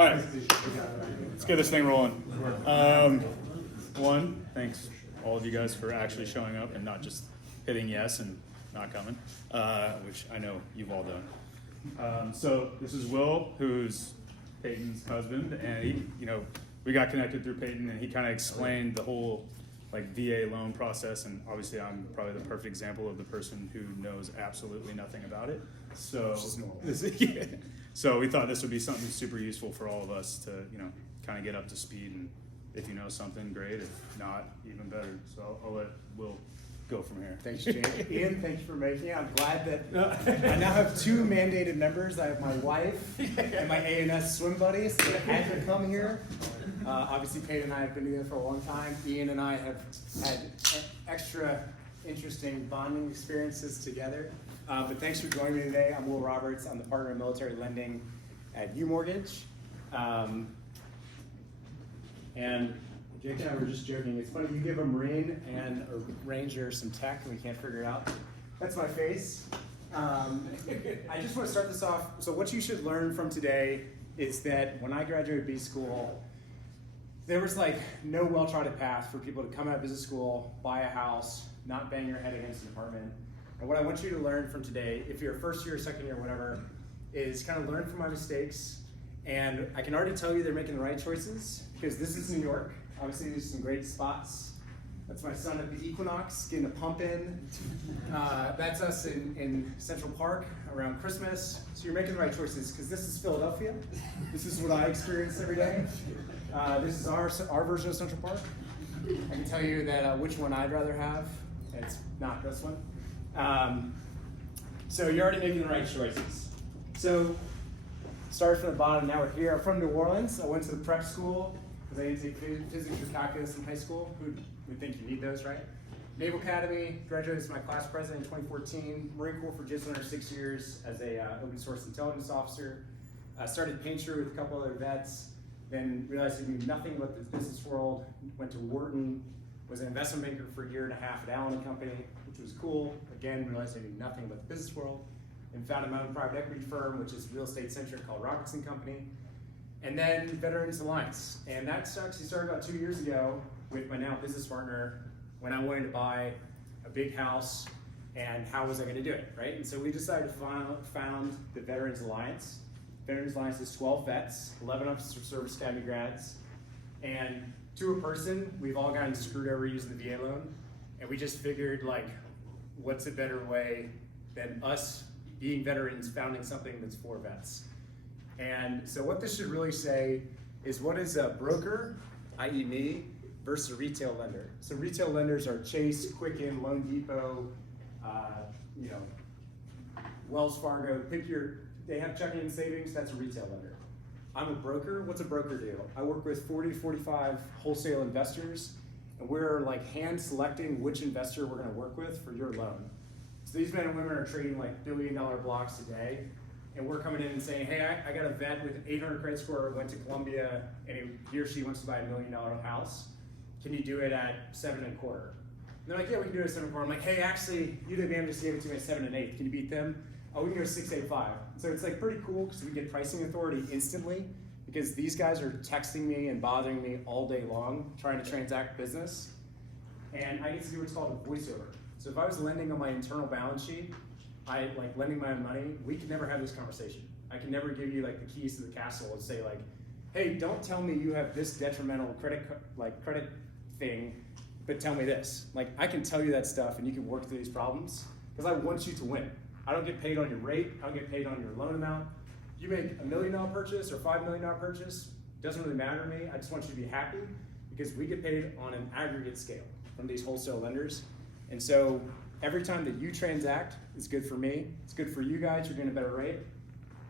All right, let's get this thing rolling. One, thanks all of you guys for actually showing up and not just hitting yes and not coming, which I know you've all done. So this is Will, who's Peyton's husband, and he, we got connected through Peyton, and he kind of explained the whole VA loan process, and obviously I'm probably the perfect example of the person who knows absolutely nothing about it. So, yeah. So we thought this would be something super useful for all of us to, kind of get up to speed, and if you know something, great. If not, even better. So I'll let Will go from here. Thanks, James. Ian, thank you for making it. I'm glad that I now have two mandated members. I have my wife and my A&S swim buddies that had to come here. Obviously, Peyton and I have been together for a long time. Ian and I have had extra interesting bonding experiences together. But thanks for joining me today. I'm Will Roberts. I'm the partner in military lending at UMortgage. And Jake and I were just joking. It's funny, you give a Marine and a Ranger some tech and we can't figure it out. That's my face. I just want to start this off. So what you should learn from today is that when I graduated B school, there was no well-trodden path for people to come out of business school, buy a house, not bang your head against an apartment. And what I want you to learn from today, if you're first year, second year, whatever, is kind of learn from my mistakes. And I can already tell you they're making the right choices because this is New York. Obviously, there's some great spots. That's my son at the Equinox getting a pump in. That's us in Central Park around Christmas. So you're making the right choices because this is Philadelphia. This is what I experience every day. This is our version of Central Park. I can tell you that which one I'd rather have. It's not this one. So you're already making the right choices. So started from the bottom, now we're here. I'm from New Orleans. I went to the prep school because I didn't take physics or calculus in high school. Who would think you need those, right? Naval Academy, graduated as my class president in 2014. Marine Corps for just under 6 years as a open source intelligence officer. Started Painter with a couple other vets. Then realized I knew nothing about the business world. Went to Wharton, was an investment banker for a year and a half at Allen & Company, which was cool. Again, realized I knew nothing about the business world. And founded my own private equity firm, which is real estate centric, called Robertson Company. And then Veterans Alliance. And that actually started about 2 years ago with my now business partner when I wanted to buy a big house and how was I gonna do it, right? And so we decided to found the Veterans Alliance. Veterans Alliance is 12 vets, 11 of us are service academy grads. And to a person, we've all gotten screwed over using the VA loan. And we just figured what's a better way than us being veterans founding something that's for vets. And so what this should really say is what is a broker, i.e. me, versus a retail lender. So retail lenders are Chase, Quicken, Loan Depot, Wells Fargo, they have checking and savings, that's a retail lender. I'm a broker, what's a broker do? I work with 40 to 45 wholesale investors, and we're hand selecting which investor we're gonna work with for your loan. So these men and women are trading billion-dollar blocks a day, and we're coming in and saying, hey, I got a vet with an 800 credit score, went to Columbia, and he or she wants to buy $1 million house. Can you do it at 7.25? And they're like, yeah, we can do it at 7.25. I'm like, hey, actually, UWM just gave it to me at 7 1/8. Can you beat them? Oh, we can go 6.85. So it's pretty cool because we get pricing authority instantly because these guys are texting me and bothering me all day long trying to transact business. And I get to do what's called a voiceover. So if I was lending on my internal balance sheet, lending my own money, we could never have this conversation. I can never give you the keys to the castle and say hey, don't tell me you have this detrimental credit thing, but tell me this. I can tell you that stuff and you can work through these problems because I want you to win. I don't get paid on your rate, I don't get paid on your loan amount. You make $1 million purchase or $5 million purchase, doesn't really matter to me. I just want you to be happy because we get paid on an aggregate scale from these wholesale lenders. And so every time that you transact, it's good for me, it's good for you guys, you're getting a better rate.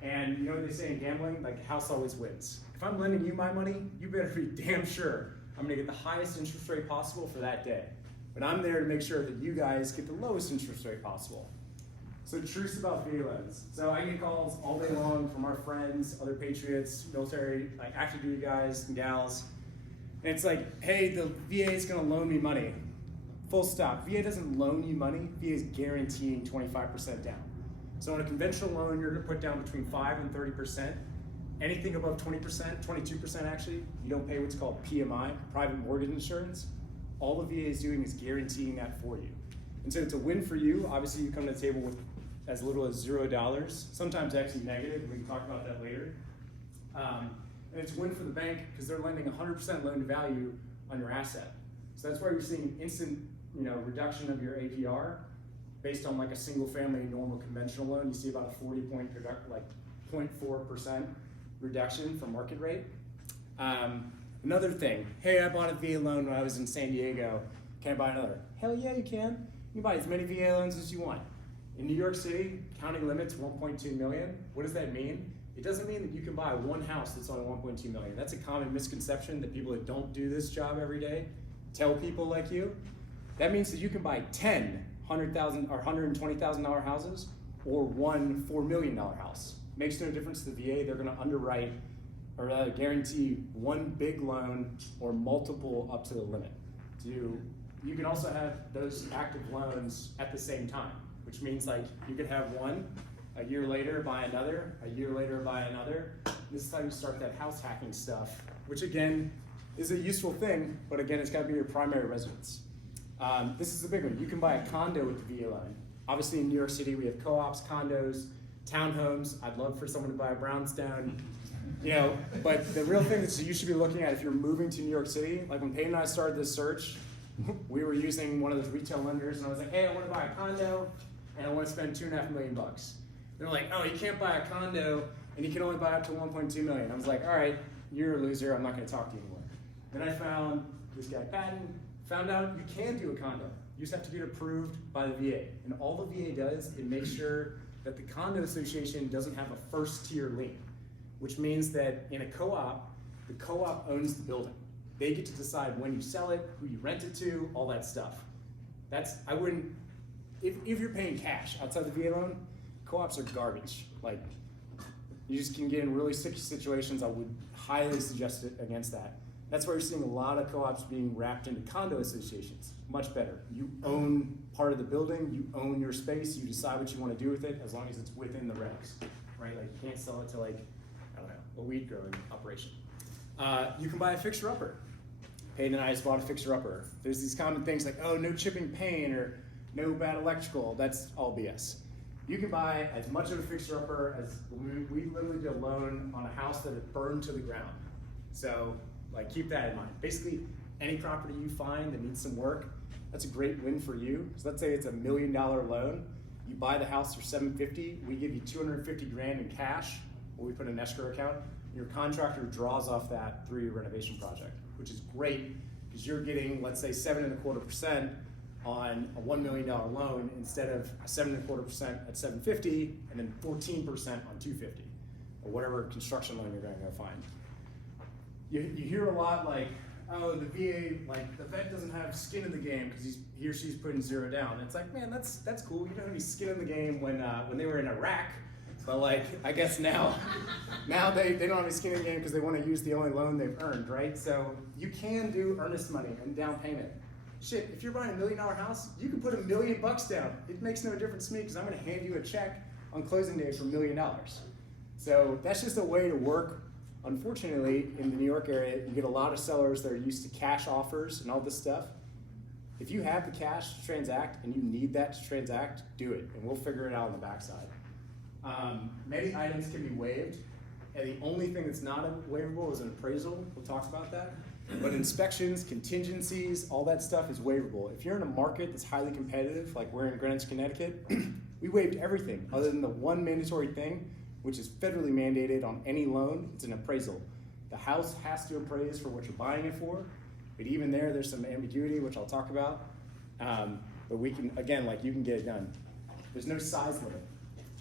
And you know what they say in gambling? House always wins. If I'm lending you my money, you better be damn sure I'm gonna get the highest interest rate possible for that day. But I'm there to make sure that you guys get the lowest interest rate possible. So truths about VA loans. So I get calls all day long from our friends, other patriots, military, active duty guys and gals. And it's hey, the VA is gonna loan me money. Full stop. VA doesn't loan you money, VA is guaranteeing 25% down. So on a conventional loan, you're gonna put down between 5 and 30%. Anything above 20%, 22% actually, you don't pay what's called PMI, private mortgage insurance. All the VA is doing is guaranteeing that for you. And so it's a win for you. Obviously you come to the table with as little as $0, sometimes actually negative, and we can talk about that later. And it's a win for the bank because they're lending 100% loan to value on your asset. So that's why you're seeing instant reduction of your APR based on like a single family normal conventional loan. You see about a 0.4% reduction from market rate. Another thing, hey, I bought a VA loan when I was in San Diego. Can I buy another? Hell yeah, you can. You can buy as many VA loans as you want. In New York City, county limit's 1.2 million. What does that mean? It doesn't mean that you can buy one house that's only 1.2 million. That's a common misconception that people that don't do this job every day tell people like you. That means that you can buy 10 $100,000 or $120,000 houses or one $4 million house. Makes no difference to the VA. They're going to underwrite or rather guarantee one big loan or multiple up to the limit. You can also have those active loans at the same time, which means like you could have one, a year later buy another, a year later buy another. This is how you start that house hacking stuff, which again is a useful thing, but again, it's got to be your primary residence. This is a big one. You can buy a condo with the VA loan. Obviously in New York City, we have co-ops, condos, townhomes. I'd love for someone to buy a brownstone, but the real thing that you should be looking at if you're moving to New York City, like when Peyton and I started this search, we were using one of those retail lenders and I was like, hey, I want to buy a condo and I want to spend $2.5 million. They're like, oh, you can't buy a condo and you can only buy up to 1.2 million. I was like, all right, you're a loser, I'm not going to talk to you anymore. Then I found this guy Patton, found out you can do a condo. You just have to get approved by the VA. And all the VA does, it makes sure that the condo association doesn't have a first tier lien, which means that in a co-op, the co-op owns the building. They get to decide when you sell it, who you rent it to, all that stuff. If you're paying cash outside the VA loan, co-ops are garbage. Like, you just can get in really sticky situations. I would highly suggest it against that. That's why you're seeing a lot of co-ops being wrapped into condo associations. Much better. You own part of the building, you own your space, you decide what you want to do with it as long as it's within the regs, right? Like you can't sell it to like, I don't know, a weed growing operation. You can buy a fixer-upper. Peyton and I just bought a fixer-upper. There's these common things like, oh, no chipping paint or no bad electrical. That's all BS. You can buy as much of a fixer-upper as, we literally did a loan on a house that had burned to the ground. So like keep that in mind. Basically, any property you find that needs some work, that's a great win for you. So let's say it's $1 million loan. You buy the house for $750, we give you $250 grand in cash, or we put in an escrow account. Your contractor draws off that through your renovation project, which is great because you're getting, let's say, 7.25% on a $1 million loan instead of 7.25% at $750 and then 14% on $250, or whatever construction loan you're going to go find. You hear a lot like, oh, the VA, like the vet doesn't have skin in the game because he or she's putting zero down. And it's like, man, that's cool. You don't have any skin in the game when they were in Iraq. But like, I guess now they don't have any skin in the game because they want to use the only loan they've earned, right? So you can do earnest money and down payment. Shit, if you're buying $1 million house, you can put $1 million down. It makes no difference to me because I'm going to hand you a check on closing day for $1 million. So that's just a way to work. Unfortunately, in the New York area, you get a lot of sellers that are used to cash offers and all this stuff. If you have the cash to transact and you need that to transact, do it, and we'll figure it out on the backside. Many items can be waived, and the only thing that's not waivable is an appraisal. We'll talk about that. But inspections, contingencies, all that stuff is waivable. If you're in a market that's highly competitive, like we're in Greenwich, Connecticut, we waived everything other than the one mandatory thing, which is federally mandated on any loan. It's an appraisal. The house has to appraise for what you're buying it for, but even there's some ambiguity, which I'll talk about. But we can, again, like you can get it done. There's no size limit.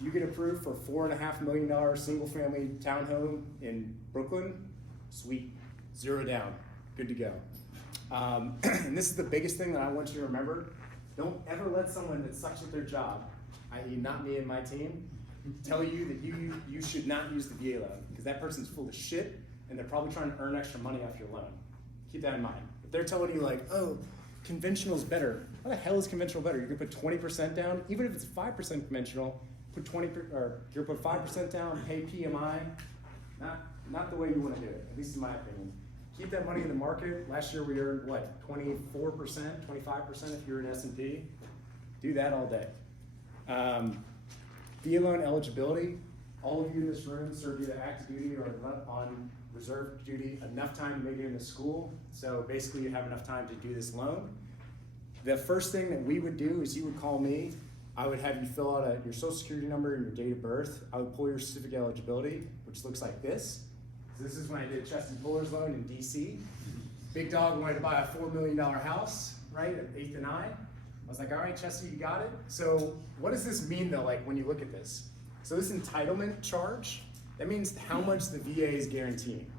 You get approved for $4.5 million single family townhome in Brooklyn, sweet, zero down, good to go. And this is the biggest thing that I want you to remember. Don't ever let someone that sucks at their job, i.e. not me and my team, tell you that you should not use the VA loan because that person's full of shit and they're probably trying to earn extra money off your loan. Keep that in mind. If they're telling you like, oh, conventional's better, what the hell is conventional better? You're gonna put 20% down, even if it's 5% conventional, put 5% down, pay PMI. not the way you want to do it, at least in my opinion. Keep that money in the market. Last year we earned what, 24%, 25% if you're in S&P. Do that all day. VA loan eligibility. All of you in this room serve either active duty or on reserve duty enough time to make it into school. So basically you have enough time to do this loan. The first thing that we would do is you would call me. I would have you fill out your social security number and your date of birth. I would pull your certificate of eligibility, which looks like this. So this is when I did Chesty Puller's loan in DC. Big dog wanted to buy a $4 million house, right, at 8th and I. I was like, all right, Chesty, you got it. So what does this mean though, like when you look at this? So this entitlement charge, that means how much the VA is guaranteeing.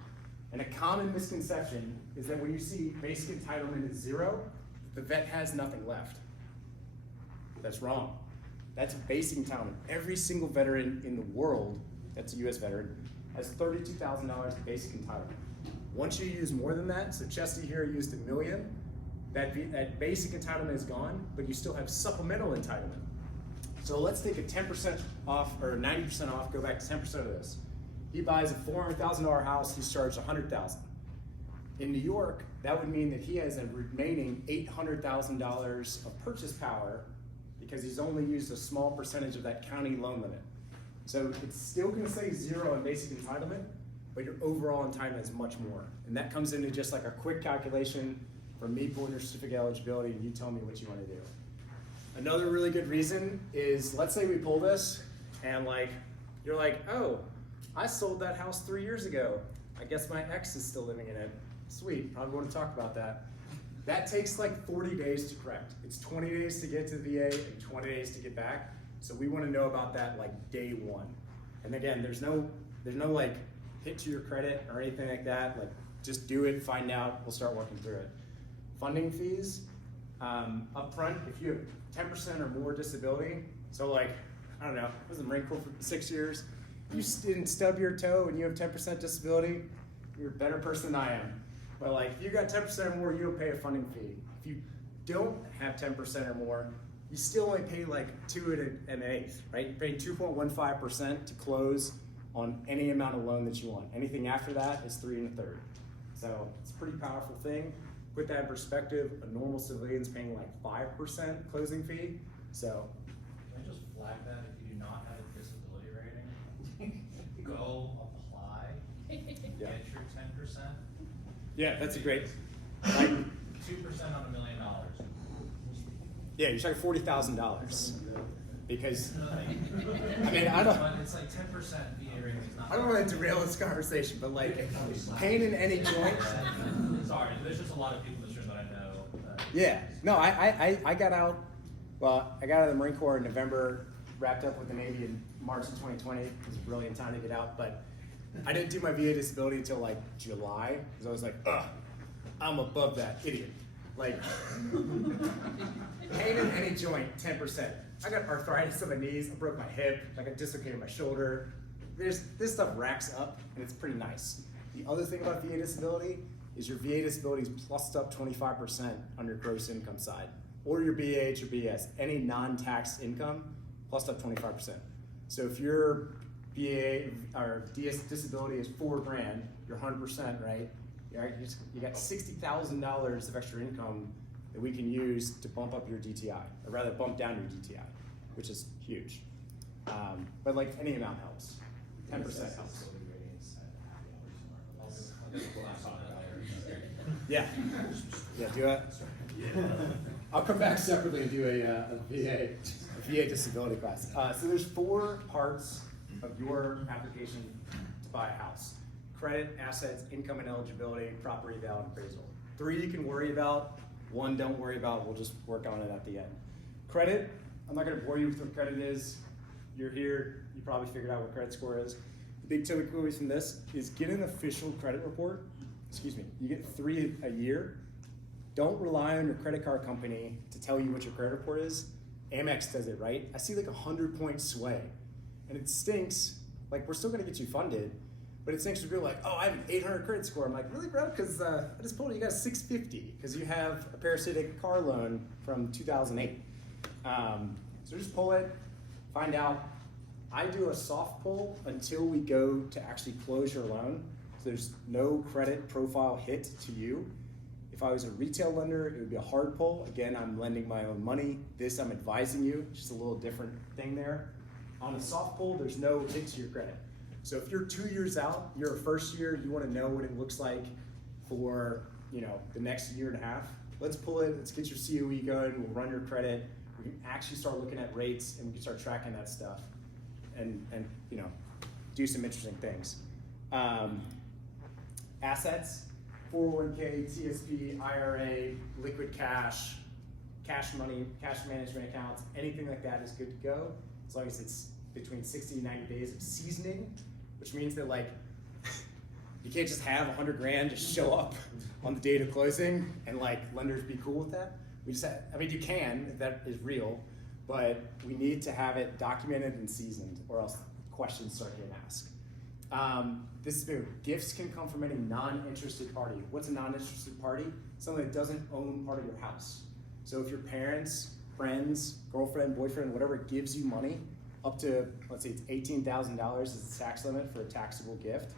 And a common misconception is that when you see basic entitlement is 0, the vet has nothing left. That's wrong. That's basic entitlement. Every single veteran in the world, that's a US veteran, has $32,000 of basic entitlement. Once you use more than that, so Chesty here used $1 million, that basic entitlement is gone, but you still have supplemental entitlement. So let's take a 10% off or 90% off, go back to 10% of this. He buys a $400,000 house, he's charged $100,000. In New York, that would mean that he has a remaining $800,000 of purchase power because he's only used a small percentage of that county loan limit. So it's still gonna say 0 in basic entitlement, but your overall entitlement is much more. And that comes into just like a quick calculation from me pulling your certificate of eligibility and you tell me what you wanna do. Another really good reason is, let's say we pull this and you're like, oh, I sold that house 3 years ago. I guess my ex is still living in it. Sweet, probably want to talk about that. That takes like 40 days to correct. It's 20 days to get to the VA and 20 days to get back. So we want to know about that like day 1. And again, there's no like hit to your credit or anything like that. Like just do it, find out, we'll start working through it. Funding fees, up front, if you have 10% or more disability, so like, I don't know, I was in the Marine Corps for 6 years, you didn't stub your toe and you have 10% disability, you're a better person than I am. But like, if you got 10% or more, you don't pay a funding fee. If you don't have 10% or more, you still only pay like 2 1/8, right? You're paying 2.15% to close on any amount of loan that you want. Anything after that is 3 1/3. So it's a pretty powerful thing. Put that in perspective, a normal civilian's paying like 5% closing fee. So. Can I just flag that if you do not have a disability rating, go apply, Yeah. get your 10%. Yeah, that's a great. 2% on $1 million. Yeah, you're talking $40,000 because I mean I don't. But it's like 10% VA rating is not. I don't want to derail this conversation, but like pain in any joint. Sorry, there's just a lot of people in this room that I know. Yeah, no, I got out. Well, I got out of the Marine Corps in November, wrapped up with the Navy in March of 2020. It was a brilliant time to get out, but I didn't do my VA disability until like July because I was like, ugh, I'm above that, idiot. Like, pain in any joint, 10%. I got arthritis in my knees, I broke my hip, I got dislocated my shoulder. This stuff racks up and it's pretty nice. The other thing about VA disability is your VA disability is plussed up 25% on your gross income side, or your BAH or BS, any non-taxed income, plussed up 25%. So if your BA or DS disability is $4,000, you're 100%, right? You got $60,000 of extra income that we can use to bump up your DTI, or rather bump down your DTI, which is huge. But like any amount helps. 10% helps. Yeah, do it. I'll come back separately and do a VA disability class. So there's 4 parts of your application to buy a house: credit, assets, income and eligibility, property value, and appraisal. 3 you can worry about, 1 don't worry about, we'll just work on it at the end. Credit, I'm not gonna bore you with what credit is. You're here, you probably figured out what credit score is. The big takeaways from this is get an official credit report. Excuse me, you get 3 a year. Don't rely on your credit card company to tell you what your credit report is. Amex does it, right? I see like 100-point sway, and it stinks. Like, we're still gonna get you funded, but it stinks to be like, oh, I have an 800 credit score. I'm like, really, bro? Because I just told you got a 650 because you have a parasitic car loan from 2008. So just pull it, find out. I do a soft pull until we go to actually close your loan. So there's no credit profile hit to you. If I was a retail lender, it would be a hard pull. Again, I'm lending my own money. This, I'm advising you, just a little different thing there. On a soft pull, there's no hit to your credit. So if you're 2 years out, you're a first year, you wanna know what it looks like for the next year and a half, let's pull it, let's get your COE going, we'll run your credit, we can actually start looking at rates and we can start tracking that stuff and do some interesting things. Assets, 401k, TSP, IRA, liquid cash, cash money, cash management accounts, anything like that is good to go, as long as it's between 60 and 90 days of seasoning, which means that you can't just have 100 grand just show up on the date of closing and lenders be cool with that. You can if that is real, but we need to have it documented and seasoned or else questions start getting asked. This is big. Gifts can come from any non-interested party. What's a non-interested party? Someone that doesn't own part of your house. So if your parents, friends, girlfriend, boyfriend, whatever gives you money, up to, let's say it's $18,000 is the tax limit for a taxable gift,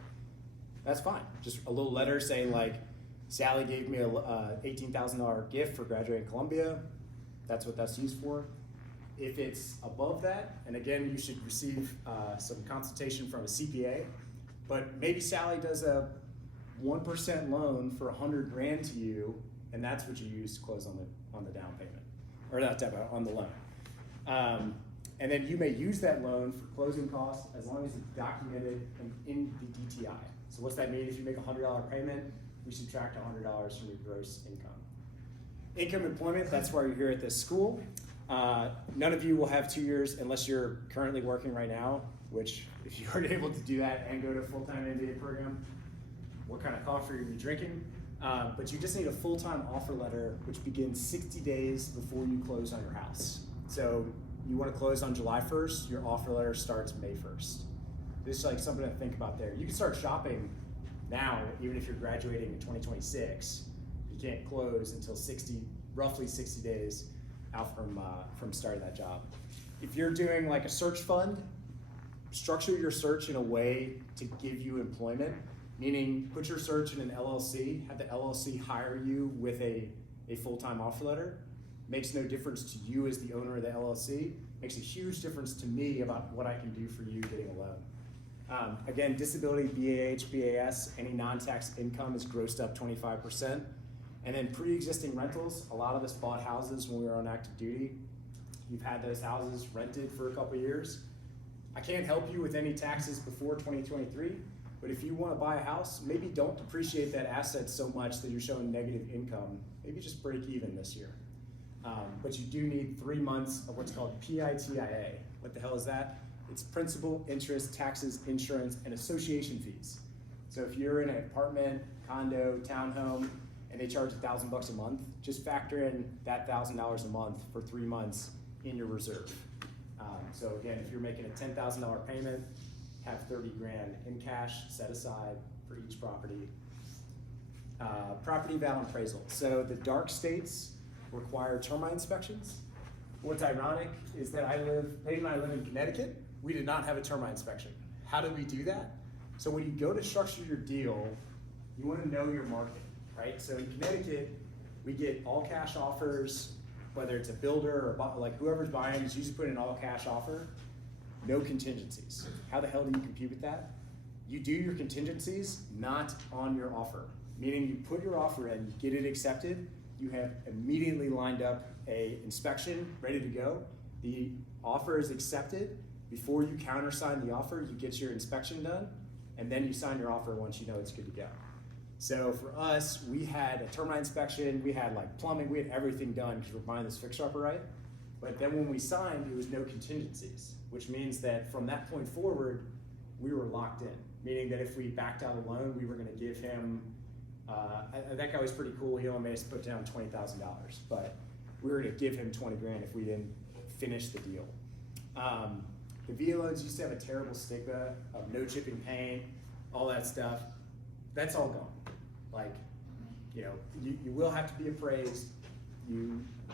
that's fine. Just a little letter saying Sally gave me a $18,000 gift for graduating Columbia. That's what that's used for. If it's above that, and again, you should receive some consultation from a CPA, but maybe Sally does a 1% loan for 100 grand to you, and that's what you use to close on the down payment, or not on the loan. And then you may use that loan for closing costs as long as it's documented and in the DTI. So what's that mean? If you make a $100 payment, we subtract $100 from your gross income. Income employment, that's why you're here at this school. None of you will have 2 years unless you're currently working right now, which if you aren't able to do that and go to a full-time MBA program, what kind of coffee are you drinking? But you just need a full-time offer letter which begins 60 days before you close on your house. So you want to close on July 1st, your offer letter starts May 1st. This is something to think about there. You can start shopping now, even if you're graduating in 2026. You can't close until roughly 60 days out from starting that job. If you're doing a search fund, structure your search in a way to give you employment, meaning put your search in an LLC, have the LLC hire you with a full-time offer letter. Makes no difference to you as the owner of the LLC, makes a huge difference to me about what I can do for you getting a loan. Again, disability, BAH, BAS, any non-tax income is grossed up 25%. And then pre-existing rentals, a lot of us bought houses when we were on active duty. You've had those houses rented for a couple years. I can't help you with any taxes before 2023, but if you want to buy a house, maybe don't depreciate that asset so much that you're showing negative income. Maybe just break even this year. But you do need 3 months of what's called PITIA. What the hell is that? It's principal, interest, taxes, insurance, and association fees. So if you're in an apartment, condo, townhome, and they charge $1,000 a month, just factor in that $1,000 a month for 3 months in your reserve. So again, if you're making a $10,000 payment, have 30 grand in cash set aside for each property. Property value appraisal. So the dark states require termite inspections. What's ironic is that Peyton and I live in Connecticut. We did not have a termite inspection. How do we do that? So when you go to structure your deal, you want to know your market, right? So in Connecticut, we get all cash offers, whether it's a builder or whoever's buying is usually putting an all cash offer, no contingencies. How the hell do you compute with that? You do your contingencies not on your offer, meaning you put your offer in, you get it accepted, you have immediately lined up a inspection ready to go. The offer is accepted. Before you countersign the offer, you get your inspection done, and then you sign your offer once you know it's good to go. So for us, we had a termite inspection, we had plumbing, we had everything done because we're buying this fixer-upper, right? But then when we signed, there was no contingencies, which means that from that point forward, we were locked in, meaning that if we backed out a loan, we were gonna give him, that guy was pretty cool, he only made us put down $20,000, but we were gonna give him 20 grand if we didn't finish the deal. The VA loans used to have a terrible stigma of no chipping paint, all that stuff. That's all gone. You will have to be appraised.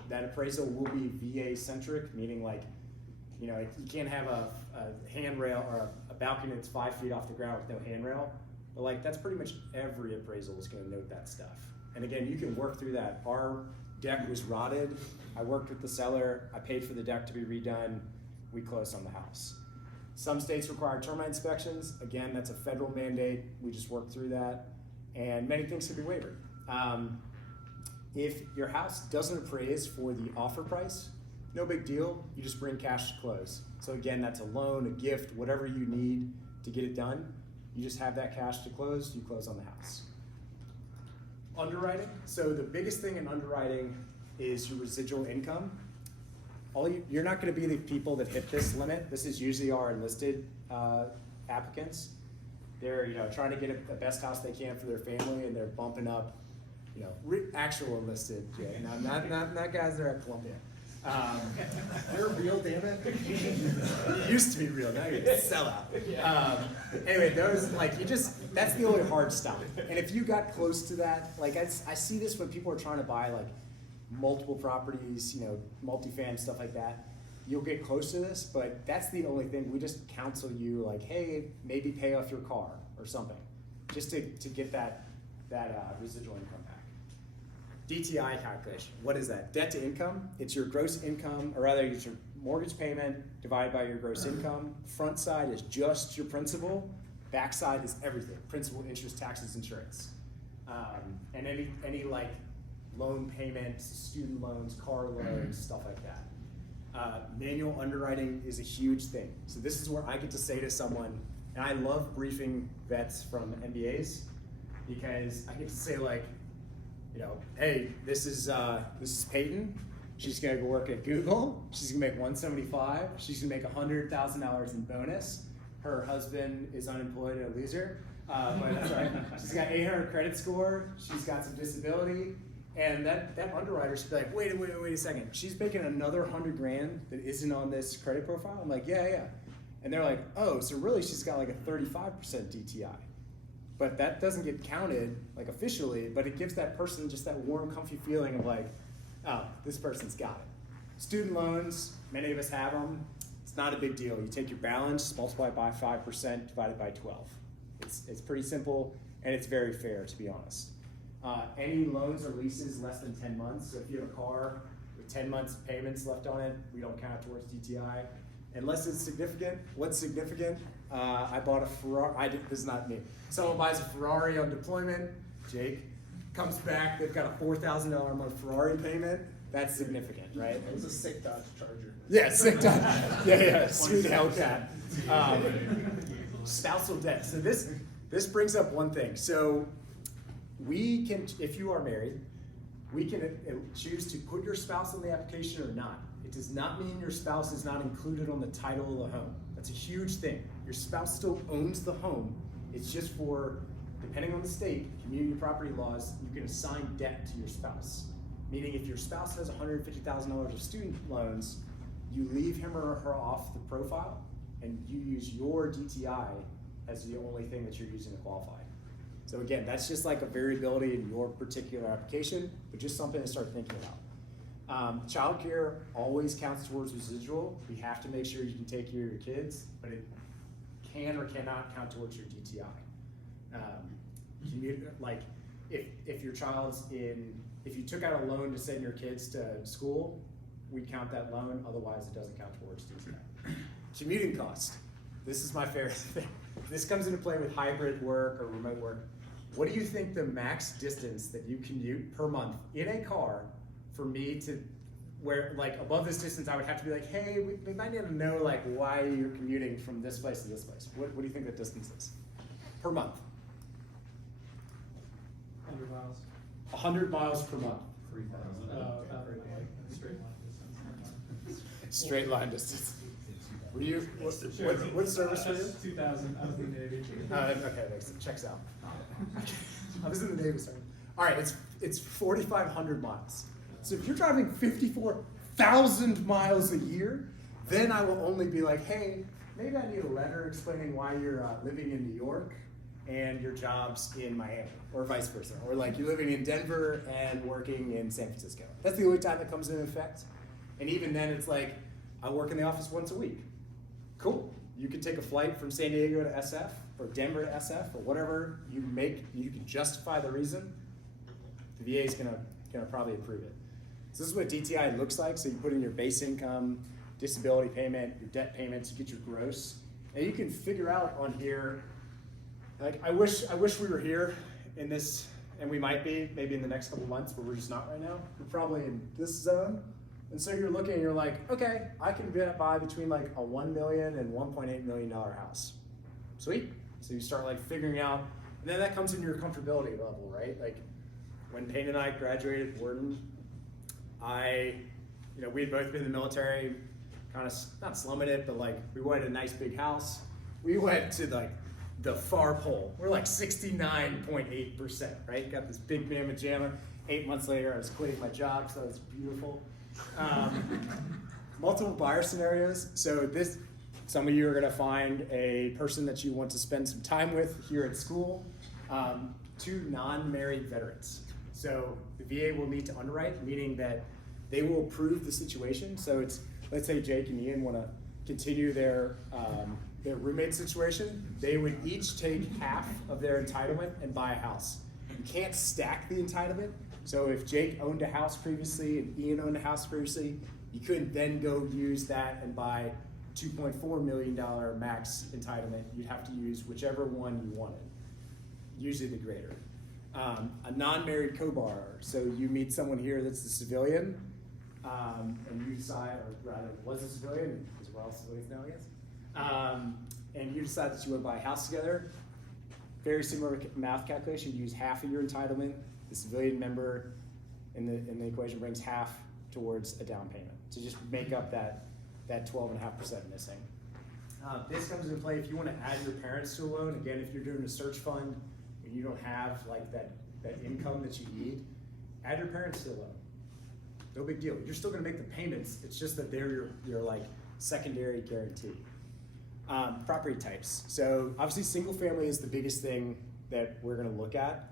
That appraisal will be VA centric, meaning you can't have a handrail or a balcony that's 5 feet off the ground with no handrail. But like that's pretty much every appraisal is going to note that stuff. And again, you can work through that. Our deck was rotted. I worked with the seller. I paid for the deck to be redone. We closed on the house. Some states require termite inspections. Again, that's a federal mandate. We just worked through that. And many things can be waived. If your house doesn't appraise for the offer price, no big deal. You just bring cash to close. So again, that's a loan, a gift, whatever you need to get it done. You just have that cash to close. You close on the house. Underwriting. So the biggest thing in underwriting is your residual income. You're not going to be the people that hit this limit. This is usually our enlisted applicants. They're trying to get the best house they can for their family, and they're bumping up, actual enlisted. Yeah, not guys that are at Columbia. They're real, damn it. It used to be real. Now you're a sellout. Anyway, that's the only hard stop. And if you got close to that, like I see this when people are trying to buy like multiple properties, multifam, stuff like that. You'll get close to this, but that's the only thing. We just counsel you like, hey, maybe pay off your car or something, just to get that residual income back. DTI calculation, what is that? Debt to income. It's your gross income, or rather it's your mortgage payment divided by your gross income. Front side is just your principal. Back side is everything: principal, interest, taxes, insurance, and any like loan payments, student loans, car loans, stuff like that. Manual underwriting is a huge thing. So this is where I get to say to someone, and I love briefing vets from MBAs, because I get to say like, hey, this is Peyton. She's gonna go work at Google. She's gonna make $175. She's gonna make $100,000 in bonus. Her husband is unemployed and a loser, but that's all right. She's got 800 credit score. She's got some disability. And that underwriter should be like, wait a second. She's making another $100,000 that isn't on this credit profile? I'm like, yeah. And they're like, oh, so really she's got like a 35% DTI. But that doesn't get counted like officially, but it gives that person just that warm, comfy feeling of like, oh, this person's got it. Student loans, many of us have them. It's not a big deal. You take your balance, multiply it by 5%, divided by 12. It's pretty simple, and it's very fair, to be honest. Any loans or leases less than 10 months, so if you have a car with 10 months of payments left on it, we don't count towards DTI. Unless it's significant. What's significant? I bought a Ferrari. This is not me. Someone buys a Ferrari on deployment. Jake comes back. They've got a $4,000 a month Ferrari payment. That's significant, right? It was a sick Dodge Charger. Yeah, sick Dodge. Yeah. Sweet Hellcat. Spousal debt. So this brings up one thing. So we can, if you are married, we can choose to put your spouse on the application or not. It does not mean your spouse is not included on the title of the home. That's a huge thing. Your spouse still owns the home. It's just for, depending on the state, community property laws, you can assign debt to your spouse. Meaning if your spouse has $150,000 of student loans, you leave him or her off the profile and you use your DTI as the only thing that you're using to qualify. So again, that's just like a variability in your particular application, but just something to start thinking about. Childcare always counts towards residual. We have to make sure you can take care of your kids, but it can or cannot count towards your DTI. Like if your child's if you took out a loan to send your kids to school, we count that loan, otherwise it doesn't count towards DTI. Commuting cost. This is my favorite thing. This comes into play with hybrid work or remote work. What do you think the max distance that you commute per month in a car for me to, where like above this distance I would have to be like, hey, we might need to know like why you're commuting from this place to this place. What do you think that distance is per month? 100 miles. 100 miles per month. 3,000. Straight line distance. Were you, what service were you? 2,000, I was in the Navy. Okay, checks out. I was in the Navy, sorry. All right, it's 4,500 miles. So if you're driving 54,000 miles a year, then I will only be like, hey, maybe I need a letter explaining why you're living in New York and your job's in Miami, or vice versa. Or like you're living in Denver and working in San Francisco. That's the only time that comes into effect. And even then it's like, I work in the office once a week. Cool. You could take a flight from San Diego to SF. or Denver to SF, or whatever you make, you can justify the reason, the VA is gonna probably approve it. So this is what DTI looks like. So you put in your base income, disability payment, your debt payments, you get your gross, and you can figure out on here, like I wish we were here in this, and we might be, maybe in the next couple months, but we're just not right now. We're probably in this zone. And so you're looking and you're like, okay, I can buy between like a $1 million and $1.8 million house. Sweet. So you start like figuring out, and then that comes in your comfortability level, right? Like when Payne and I graduated Wharton, we had both been in the military, kind of not slumming it, but like we wanted a nice big house. We went to like the far pole. We're like 69.8%, right? Got this big mammoth jammer. 8 months later, I was quitting my job because that was beautiful. Multiple buyer scenarios. So some of you are gonna find a person that you want to spend some time with here at school. 2 non-married veterans. So the VA will need to underwrite, meaning that they will approve the situation. So let's say Jake and Ian wanna continue their roommate situation. They would each take half of their entitlement and buy a house. You can't stack the entitlement. So if Jake owned a house previously and Ian owned a house previously, you couldn't then go use that and buy $2.4 million max entitlement. You'd have to use whichever one you wanted, usually the greater. A non-married co-borrower. So you meet someone here that's a civilian, and you decide, or rather was a civilian, because we're all civilians now, I guess. And you decide that you want to buy a house together. Very similar math calculation. You use half of your entitlement. The civilian member in the equation brings half towards a down payment to just make up that 12.5% missing. This comes into play if you want to add your parents to a loan. Again, if you're doing a search fund and you don't have like that income that you need, add your parents to a loan. No big deal. You're still going to make the payments. It's just that they're your like secondary guarantee. Property types. So obviously single family is the biggest thing that we're going to look at.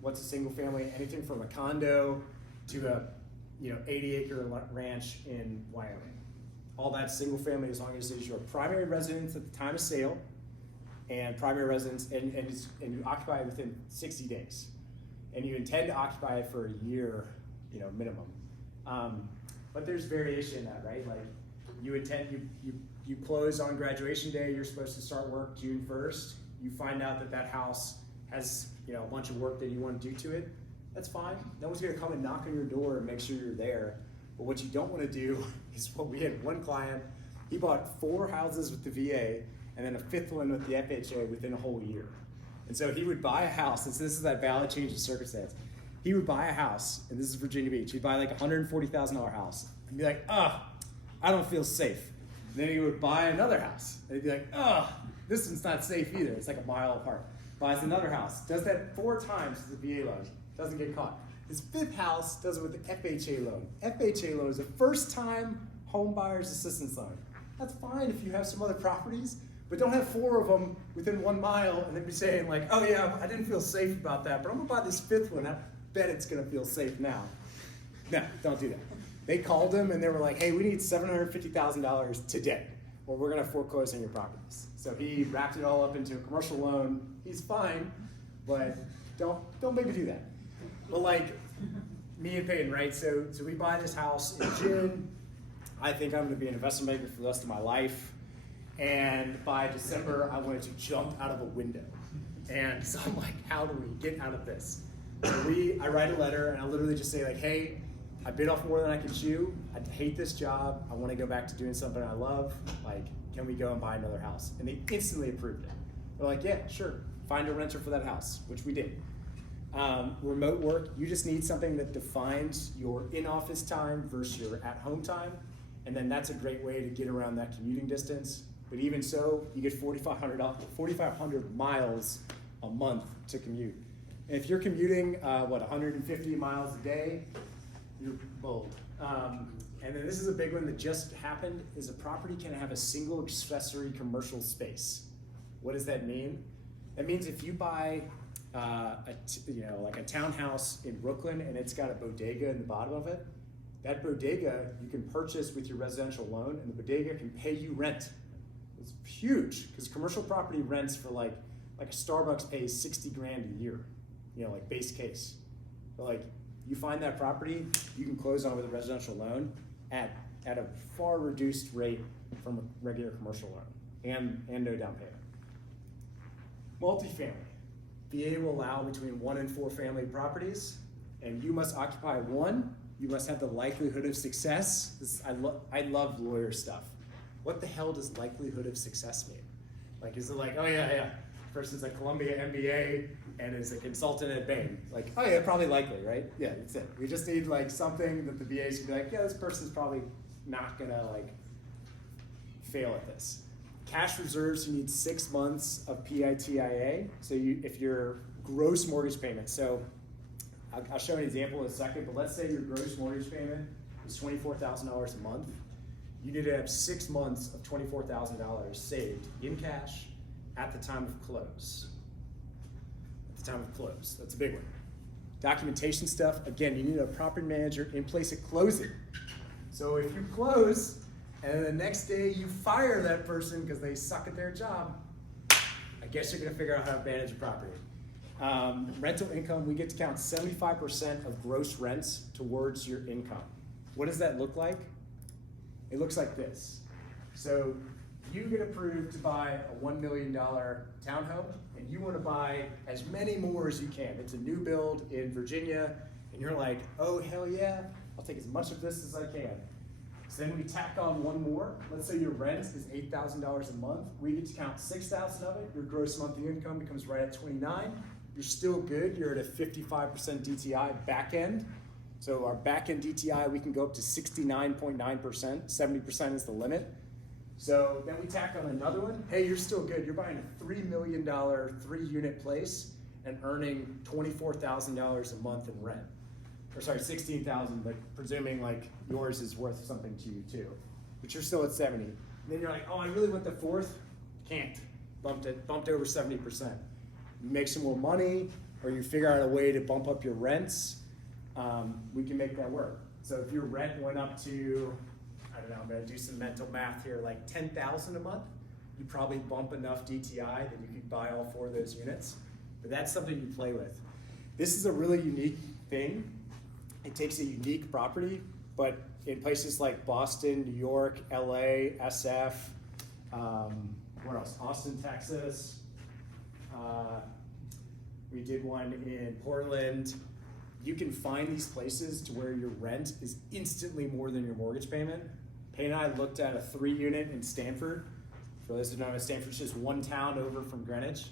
What's a single family? Anything from a condo to a 80-acre ranch in Wyoming. All that's single family as long as it's your primary residence at the time of sale and primary residence and you occupy it within 60 days. And you intend to occupy it for a year, minimum. But there's variation in that, right? Like you close on graduation day, you're supposed to start work June 1st. You find out that house has a bunch of work that you want to do to it. That's fine. No one's gonna come and knock on your door and make sure you're there. But what you don't want to do is what we had one client, he bought 4 houses with the VA and then a 5th one with the FHA within a whole year. And so he would buy a house, and so this is that valid change of circumstance. He would buy a house, and this is Virginia Beach, he'd buy like a $140,000 house and be like, I don't feel safe. And then he would buy another house, and he'd be like, this one's not safe either. It's like a mile apart. Buys another house, does that 4 times with the VA loan, doesn't get caught. His 5th house does it with the FHA loan. FHA loan is a first-time home buyer's assistance loan. That's fine if you have some other properties, but don't have 4 of them within 1 mile and then be saying like, oh yeah, I didn't feel safe about that, but I'm gonna buy this 5th one. I bet it's gonna feel safe now. No, don't do that. They called him and they were like, hey, we need $750,000 today, or we're gonna foreclose on your properties. So he wrapped it all up into a commercial loan. He's fine, but don't make me do that. But like me and Peyton, right? So we buy this house in June. I think I'm gonna be an investment banker for the rest of my life. And by December, I wanted to jump out of a window. And so I'm like, how do we get out of this? So I write a letter and I literally just say like, hey, I bit off more than I can chew. I hate this job. I wanna go back to doing something I love. Like, can we go and buy another house? And they instantly approved it. They're like, yeah, sure. Find a renter for that house, which we did. Remote work, you just need something that defines your in-office time versus your at-home time. And then that's a great way to get around that commuting distance. But even so, you get 4,500 miles a month to commute. And if you're commuting, 150 miles a day, you're bold. And then this is a big one that just happened, is a property can have a single accessory commercial space. What does that mean? That means if you buy like a townhouse in Brooklyn and it's got a bodega in the bottom of it, that bodega you can purchase with your residential loan and the bodega can pay you rent. It's huge because commercial property rents for like a Starbucks pays 60 grand a year, like base case. But like you find that property, you can close on it with a residential loan at a far reduced rate from a regular commercial loan and no down payment. Multifamily. VA will allow between 1 and 4 family properties, and you must occupy one. You must have the likelihood of success. I love lawyer stuff. What the hell does likelihood of success mean? Like, is it like, oh yeah, person's at Columbia MBA and is a consultant at Bain. Like, oh yeah, probably likely, right? Yeah, that's it. We just need like something that the VAs can be like, yeah, this person's probably not gonna like fail at this. Cash reserves, you need 6 months of PITIA. So if your gross mortgage payment, so I'll show an example in a second, but let's say your gross mortgage payment is $24,000 a month. You need to have 6 months of $24,000 saved in cash at the time of close. At the time of close, that's a big one. Documentation stuff, again, you need a property manager in place at closing. So if you close, and the next day you fire that person because they suck at their job, I guess you're gonna figure out how to manage your property. Rental income, we get to count 75% of gross rents towards your income. What does that look like? It looks like this. So you get approved to buy a $1 million townhome, and you wanna buy as many more as you can. It's a new build in Virginia, and you're like, oh hell yeah, I'll take as much of this as I can. So then we tack on one more. Let's say your rent is $8,000 a month. We get to count 6,000 of it. Your gross monthly income becomes right at 29. You're still good. You're at a 55% DTI back end. So our back end DTI, we can go up to 69.9%. 70% is the limit. So then we tack on another one. Hey, you're still good. You're buying a $3 million 3-unit place and earning $24,000 a month in rent. Or sorry, 16,000, but presuming like yours is worth something to you too. But you're still at 70. And then you're like, oh, I really want the 4th. Can't. Bumped over 70%. You make some more money, or you figure out a way to bump up your rents. We can make that work. So if your rent went up to, I don't know, I'm gonna do some mental math here, like 10,000 a month, you probably bump enough DTI that you could buy all 4 of those units. But that's something you play with. This is a really unique thing. It takes a unique property, but in places like Boston, New York, LA, SF, where else? Austin, Texas. We did one in Portland. You can find these places to where your rent is instantly more than your mortgage payment. Payne and I looked at a 3-unit in Stanford. For those who don't know, Stanford's just one town over from Greenwich,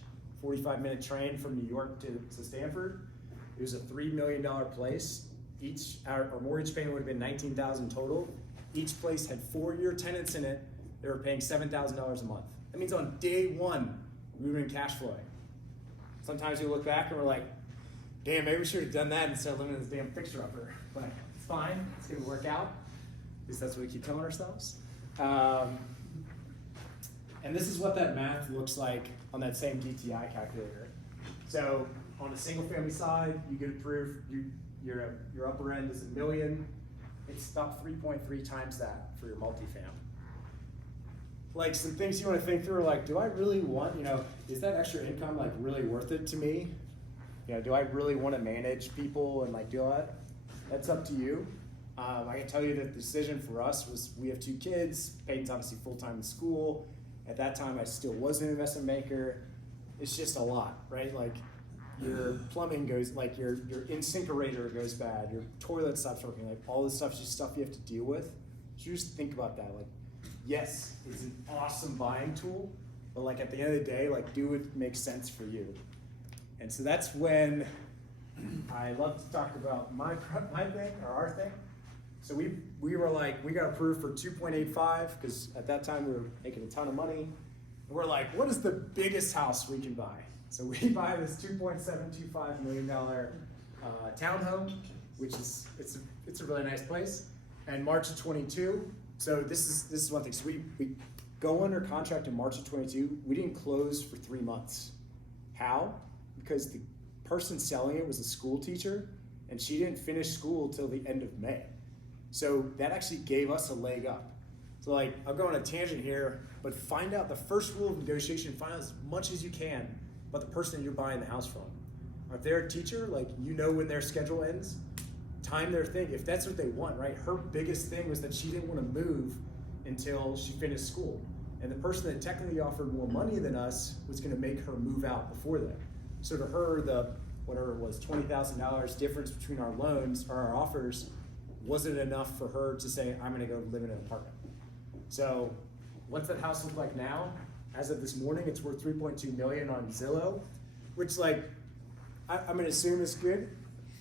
45-minute train from New York to Stanford. It was a $3 million place. Our mortgage payment would have been $19,000 total. Each place had 4-year tenants in it. They were paying $7,000 a month. That means on day 1, we were in cash flowing. Sometimes we look back and we're like, damn, maybe we should have done that instead of living in this damn fixer-upper. But it's fine, it's gonna work out. At least that's what we keep telling ourselves. And this is what that math looks like on that same DTI calculator. So on the single family side, you get approved, your upper end is $1 million. It's about 3.3 times that for your multifam. Like some things you want to think through are like, do I really want, is that extra income like really worth it to me? Do I really want to manage people and like do that? That's up to you. I can tell you that the decision for us was we have 2 kids. Peyton's obviously full-time in school. At that time, I still was an investment banker. It's just a lot, right? Like your plumbing goes, like your incinerator goes bad, your toilet stops working, like all this stuff is just stuff you have to deal with. So you just think about that. Like, yes, it's an awesome buying tool, but like at the end of the day, like do what makes sense for you. And so that's when I love to talk about my thing or our thing. So we were like, we got approved for 2.85 because at that time we were making a ton of money. And we're like, what is the biggest house we can buy? So we buy this $2.725 million townhome, which is it's a really nice place. And March of 22. So this is one thing. So we go under contract in March of 22. We didn't close for 3 months. How? Because the person selling it was a school teacher, and she didn't finish school till the end of May. So that actually gave us a leg up. So like, I'll go on a tangent here, but find out the first rule of negotiation, find out as much as you can about the person that you're buying the house from. Or if they're a teacher, like you know when their schedule ends, time their thing, if that's what they want, right? Her biggest thing was that she didn't want to move until she finished school. And the person that technically offered more money than us was gonna make her move out before that. So to her, the, whatever it was, $20,000 difference between our loans or our offers wasn't enough for her to say, I'm gonna go live in an apartment. So what's that house look like now? As of this morning, it's worth 3.2 million on Zillow, which like, I'm gonna assume is good.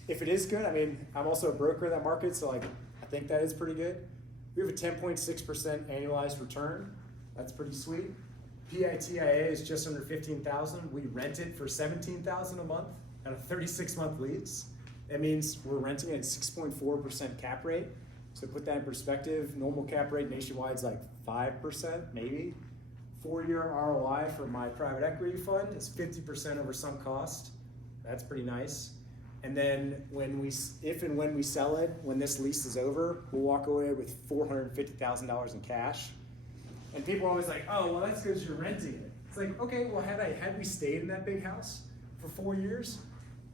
If it is good, I mean, I'm also a broker in that market, so like, I think that is pretty good. We have a 10.6% annualized return. That's pretty sweet. PITIA is just under 15,000. We rent it for 17,000 a month at a 36-month lease. That means we're renting at 6.4% cap rate. So to put that in perspective, normal cap rate nationwide is like 5%, maybe. 4-year ROI for my private equity fund is 50% over sunk cost. That's pretty nice. And then if and when we sell it, when this lease is over, we'll walk away with $450,000 in cash. And people are always like, oh, well, that's because you're renting it. It's like, okay, well, had we stayed in that big house for 4 years,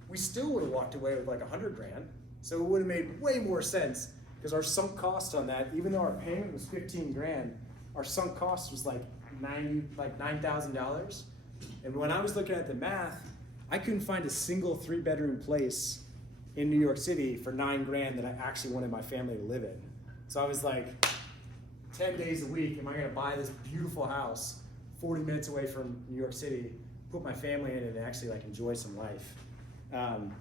we still would have walked away with like 100 grand. So it would have made way more sense because our sunk cost on that, even though our payment was 15 grand, our sunk cost was like $9,000. And when I was looking at the math, I couldn't find a single 3-bedroom place in New York City for 9 grand that I actually wanted my family to live in. So I was like, 10 days a week, am I gonna buy this beautiful house 40 minutes away from New York City, put my family in it and actually like enjoy some life? And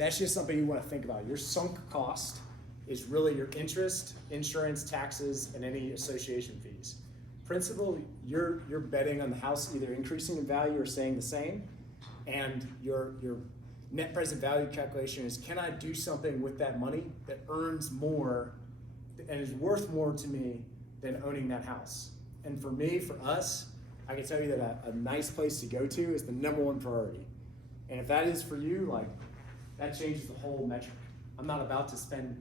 that's just something you wanna think about. Your sunk cost is really your interest, insurance, taxes, and any association fees. Principal, you're betting on the house either increasing in value or staying the same, and your net present value calculation is, can I do something with that money that earns more and is worth more to me than owning that house? And for me, for us, I can tell you that a nice place to go to is the #1 priority. And if that is for you, like, that changes the whole metric. I'm not about to spend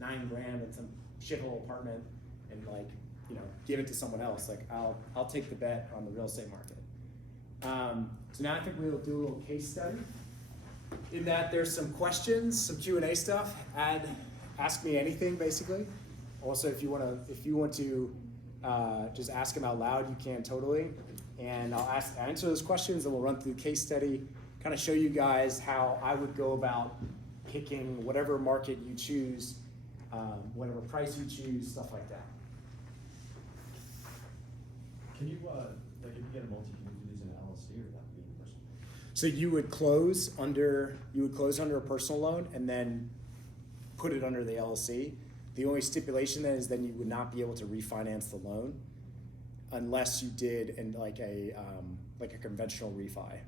9 grand in some shithole apartment and like, you know, give it to someone else. Like, I'll take the bet on the real estate market. So now I think we'll do a little case study. In that there's some questions, some Q&A stuff. Ask me anything basically. Also, if you want to just ask them out loud, you can totally. And I'll answer those questions, and we'll run through the case study, kind of show you guys how I would go about picking whatever market you choose, whatever price you choose, stuff like that. Can you, like, if you get a multi, can you do these in an LLC or that be in person? So you would close under a personal loan and then put it under the LLC. The only stipulation then is then you would not be able to refinance the loan unless you did in like a conventional refi.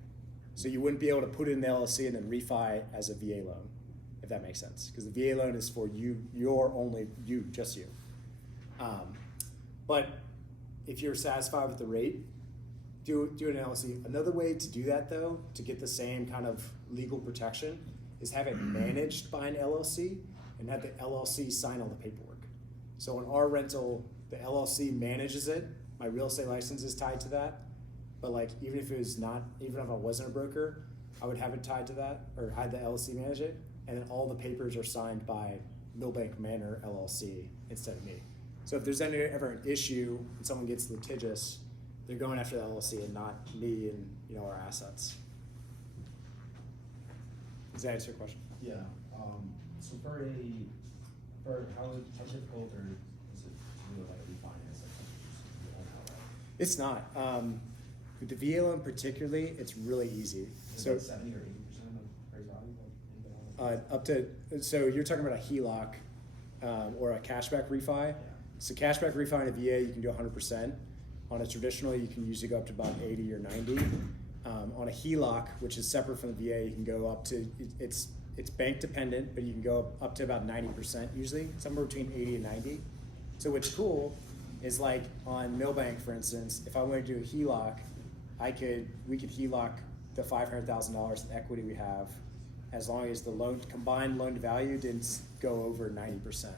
So you wouldn't be able to put it in the LLC and then refi as a VA loan, if that makes sense. Because the VA loan is for you, just you. But if you're satisfied with the rate, do an LLC. Another way to do that though, to get the same kind of legal protection, is have it managed by an LLC and have the LLC sign all the paperwork. So in our rental, the LLC manages it. My real estate license is tied to that. But like, even if I wasn't a broker, I would have it tied to that, or have the LLC manage it. And then all the papers are signed by Millbank Manor LLC instead of me. So if there's ever an issue and someone gets litigious, they're going after the LLC and not me and our assets. Does that answer your question? Yeah, so for how difficult or is it to do like a refinance, like something you own outright? It's not. With the VA loan particularly, it's really easy. Is it 70 or 80% of appraised value? Up to, so you're talking about a HELOC or a cashback refi. Yeah. So cashback refi in a VA, you can do 100%. On a traditional, you can usually go up to about 80 or 90. On a HELOC, which is separate from the VA, you can go up to, it's bank dependent, but you can go up to about 90% usually, somewhere between 80 and 90. So what's cool is like on Millbank, for instance, if I wanted to do a HELOC, we could HELOC the $500,000 in equity we have, as long as the combined loan to value didn't go over 90%.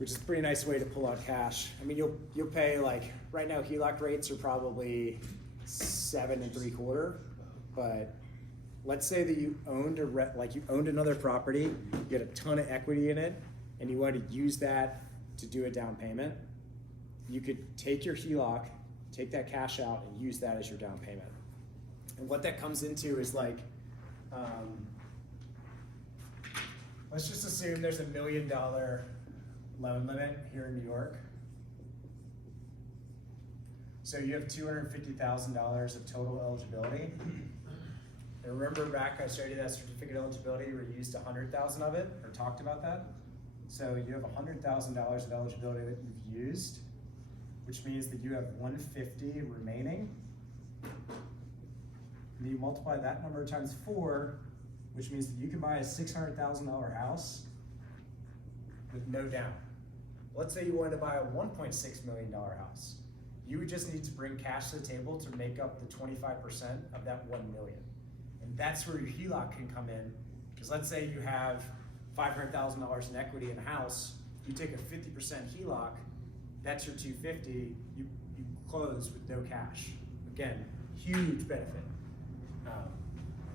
which is a pretty nice way to pull out cash. I mean, you'll pay like, right now HELOC rates are probably 7 3/4, but let's say that you owned you owned another property, you had a ton of equity in it, and you wanted to use that to do a down payment. You could take your HELOC, take that cash out, and use that as your down payment. And what that comes into is like, let's just assume there's $1 million loan limit here in New York. So you have $250,000 of total eligibility. And remember back I showed you that certificate eligibility where you used 100,000 of it, or talked about that? So you have $100,000 of eligibility that you've used, which means that you have 150 remaining. And you multiply that number times 4, which means that you can buy a $600,000 house with no down. Let's say you wanted to buy a $1.6 million house. You would just need to bring cash to the table to make up the 25% of that 1 million. And that's where your HELOC can come in, because let's say you have $500,000 in equity in a house, you take a 50% HELOC, that's your 250, you close with no cash. Again, huge benefit.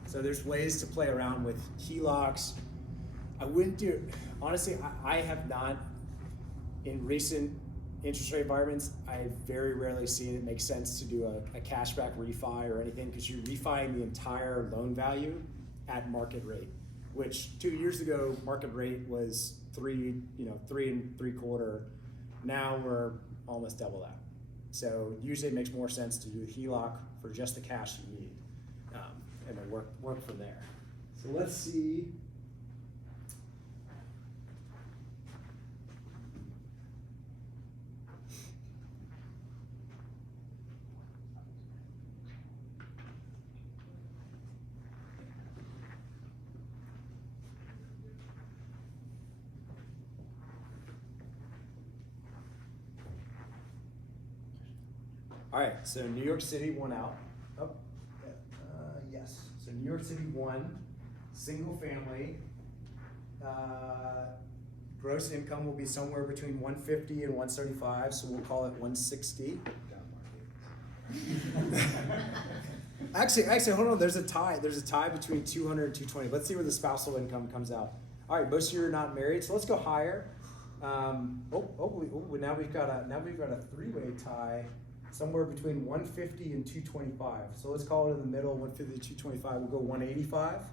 So there's ways to play around with HELOCs. I wouldn't do, honestly, I have not, in recent interest rate environments, I've very rarely seen it make sense to do a cashback refi or anything, because you're refining the entire loan value at market rate, which 2 years ago, market rate was 3 3/4. Now we're almost double that. So usually it makes more sense to do a HELOC for just the cash you need, and then work from there. So let's see. All right, so New York City won out. Oh, yes. So New York City won. Single family. Gross income will be somewhere between 150 and 175, so we'll call it 160. Actually, hold on. There's a tie. There's a tie between 200 and 220. Let's see where the spousal income comes out. All right, most of you are not married, so let's go higher. Now we've got a three-way tie. Somewhere between 150 and 225. So let's call it in the middle, 150 to 225. We'll go 185.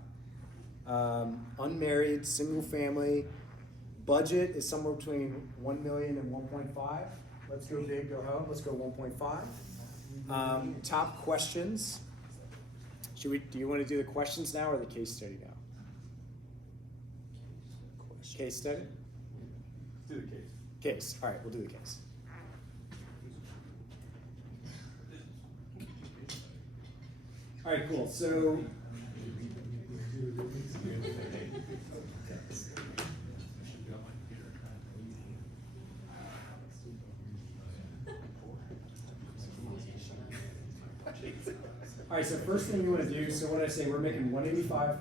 Unmarried, single family. Budget is somewhere between 1 million and 1.5. Let's go big, go home. Let's go 1.5. Top questions. Do you want to do the questions now or the case study now? Case study? Let's do the case. Case. All right, we'll do the case. All right, cool. So, all right, so first thing you want to do, so what did I say? We're making 185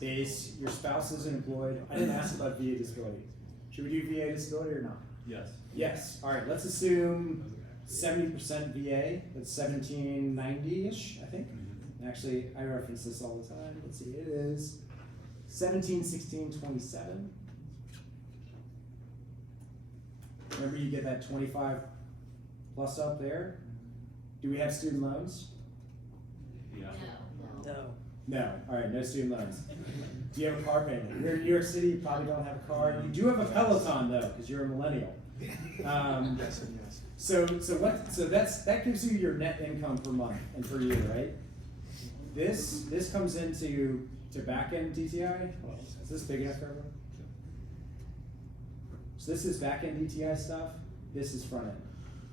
base. Your spouse isn't employed. I didn't ask about VA disability. Should we do VA disability or not? Yes. Yes. All right, let's assume 70% VA. That's 1790-ish, I think. Actually, I reference this all the time. Let's see, it is 17, 16, 27. Remember, you get that 25 plus up there. Do we have student loans? Yeah. No. No. All right, no student loans. Do you have a car payment? You're in New York City, you probably don't have a car. You do have a Peloton though, because you're a millennial. Yes and yes. So that gives you your net income per month and per year, right? This comes into back end DTI. Is this big enough for everyone? So this is back end DTI stuff. This is front end.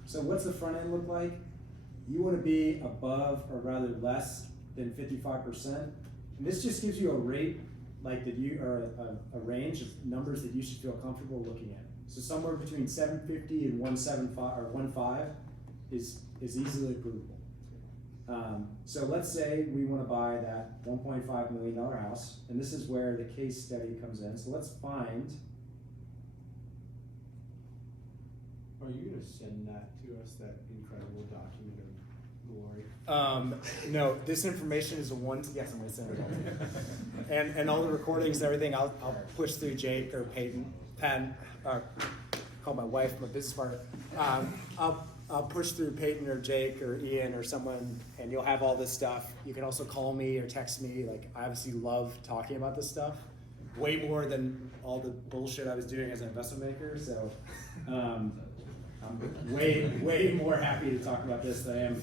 So what's the front end look like? You want to be above or rather less than 55%. And this just gives you a rate like that a range of numbers that you should feel comfortable looking at. So somewhere between 750 and 175 or 15 is easily provable. So let's say we want to buy that $1.5 million house, and this is where the case study comes in. So let's find Are you gonna send that to us, that incredible document of glory? No, this information is a one. Yes, I'm gonna send it all to you. And all the recordings and everything, I'll push through Jake or Peyton, call my wife, my business partner. I'll push through Peyton or Jake or Ian or someone, and you'll have all this stuff. You can also call me or text me. Like, I obviously love talking about this stuff, way more than all the bullshit I was doing as an investment banker. So, I'm way more happy to talk about this than I am.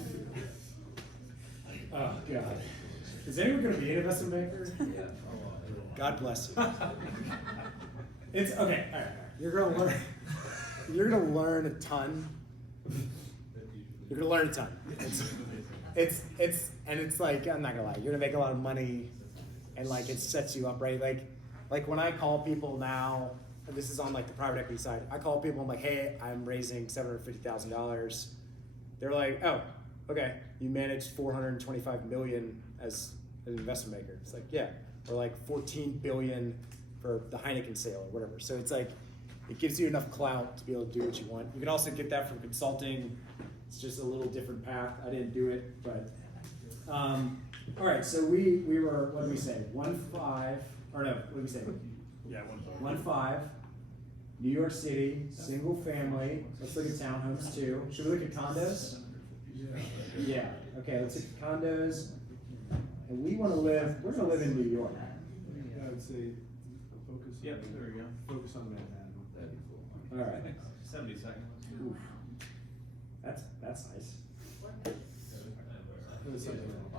Oh God, is anyone going to be an investment banker? God bless you. It's okay. All right. You're gonna learn. You're gonna learn a ton. You're gonna learn a ton. It's like, I'm not gonna lie, you're gonna make a lot of money, and like it sets you up, right? Like when I call people now, and this is on like the private equity side, I call people, I'm like, hey, I'm raising $750,000. They're like, oh, okay, you managed $425 million as an investment maker. It's like, yeah, or like 14 billion for the Heineken sale or whatever. So it's like, it gives you enough clout to be able to do what you want. You can also get that from consulting. It's just a little different path. I didn't do it, but all right. So we were, what did we say? 1.5 or no? What did we say? Yeah, 1.5. New York City, single family. Let's look at townhomes too. Should we look at condos? Yeah. Okay. Let's look at condos. And we want to live. We're going to live in New York. Yeah, I would say focus. Yep, there we go. Focus on Manhattan. That'd be cool. All right. 70 seconds. Oof. That's nice.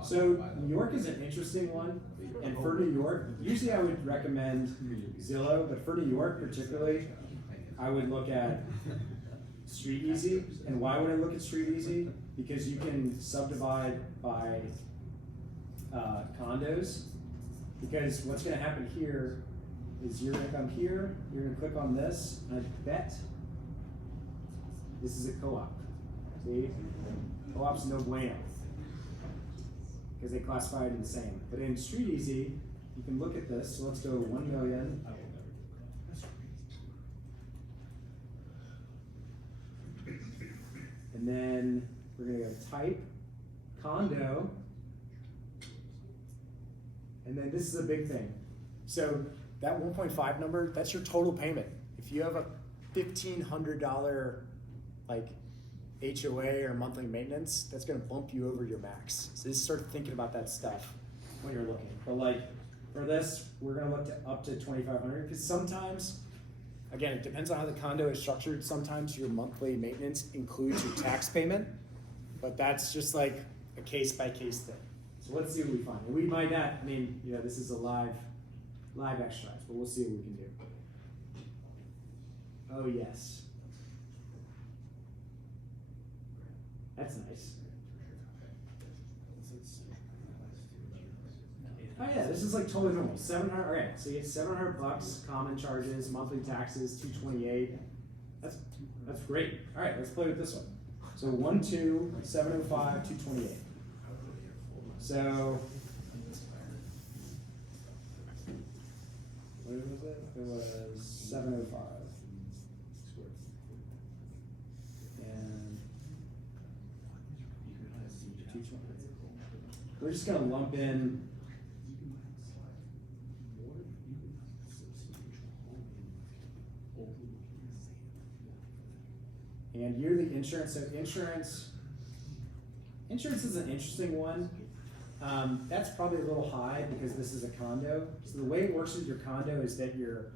So New York is an interesting one, and for New York, usually I would recommend Zillow, but for New York particularly, I would look at Street Easy. And why would I look at Street Easy? Because you can subdivide by condos. Because what's going to happen here is you're going to come here, you're going to click on this, and I bet this is a co-op. See? Co-op's no bueno, because they classify it the same. But in Street Easy, you can look at this. So let's go 1 million. And then we're gonna go type condo. And then this is a big thing. So that 1.5 number, that's your total payment. If you have a $1,500 like HOA or monthly maintenance, that's gonna bump you over your max. So just start thinking about that stuff when you're looking. But like for this, we're gonna look to up to 2,500, because sometimes, again, it depends on how the condo is structured. Sometimes your monthly maintenance includes your tax payment, but that's just like a case by case thing. So let's see what we find. And we might not, I mean, you know, this is a live exercise, but we'll see what we can do. Oh yes. That's nice. Oh yeah, this is like totally normal. 700. All right, so you get $700, common charges, monthly taxes, 228. That's great. All right, let's play with this one. So 1, 2, 705, 228. So what was it? It was 705. And 220. We're just gonna lump in. And yearly insurance. So insurance is an interesting one. That's probably a little high because this is a condo. So the way it works with your condo is that your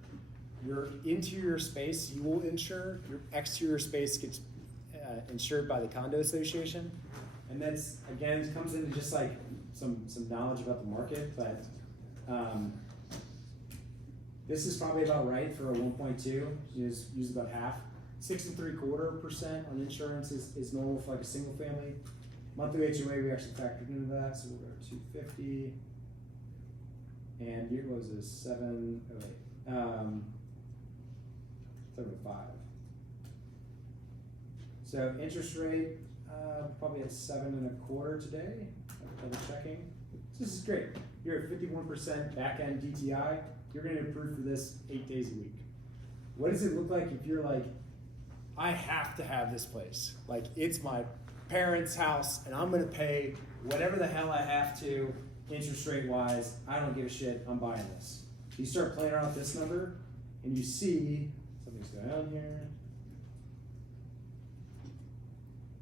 interior space you will insure. Your exterior space gets insured by the condo association. And that's, again, it comes into just like some knowledge about the market, but this is probably about right for a 1.2. Use about half. 6.75% on insurance is normal for like a single family. Monthly HOA we actually factored into that, so we'll go to 250. And here was a 705. So interest rate probably at 7.25 today. Double checking. So this is great. You're at 51% back end DTI. You're going to approve for this 8 days a week. What does it look like if you're like I have to have this place. Like, it's my parents' house, and I'm gonna pay whatever the hell I have to, interest rate wise. I don't give a shit. I'm buying this. You start playing around with this number, and you see something's going on here.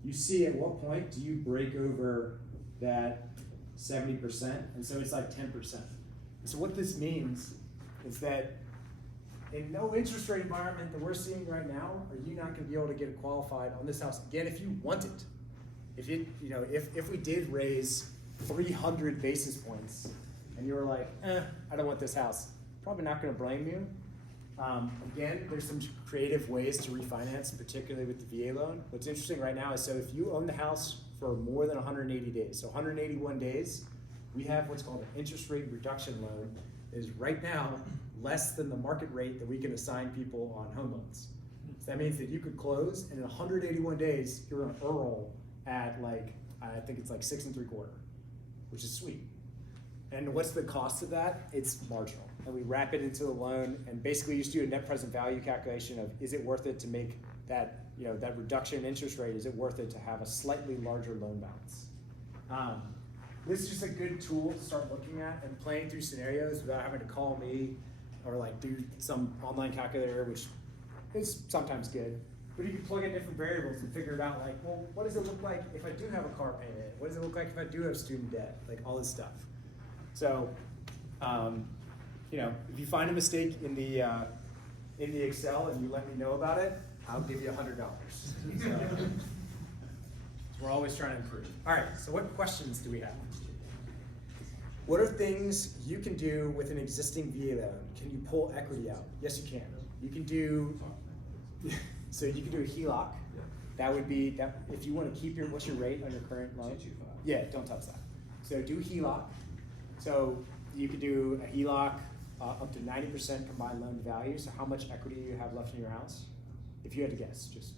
You see at what point do you break over that 70%? And so it's like 10%. So what this means is that in no interest rate environment that we're seeing right now, are you not going to be able to get it qualified on this house again if you want it? If it, you know, if we did raise 300 basis points and you were like, I don't want this house, probably not going to blame you. Again, there's some creative ways to refinance, particularly with the VA loan. What's interesting right now is, so if you own the house for more than 180 days, so 181 days, we have what's called an interest rate reduction loan, is right now less than the market rate that we can assign people on home loans. So that means that you could close, and in 181 days, you're an earl at like, I think it's like 6 3/4, which is sweet. And what's the cost of that? It's marginal. And we wrap it into the loan, and basically you just do a net present value calculation of, is it worth it to make that, you know, that reduction in interest rate, is it worth it to have a slightly larger loan balance? This is just a good tool to start looking at and playing through scenarios without having to call me or like do some online calculator, which is sometimes good. But you can plug in different variables and figure it out, like, well, what does it look like if I do have a car payment? What does it look like if I do have student debt? Like all this stuff. So, you know, if you find a mistake in the Excel and you let me know about it, I'll give you $100. So, we're always trying to improve. All right, so what questions do we have? What are things you can do with an existing VA loan? Can you pull equity out? Yes, you can. You can do, so you can do a HELOC. That would be, that if you want to keep your, what's your rate on your current loan? 2.25. Yeah, don't touch that. So do HELOC. So you could do a HELOC up to 90% combined loan to value. So how much equity do you have left in your house? If you had to guess, just.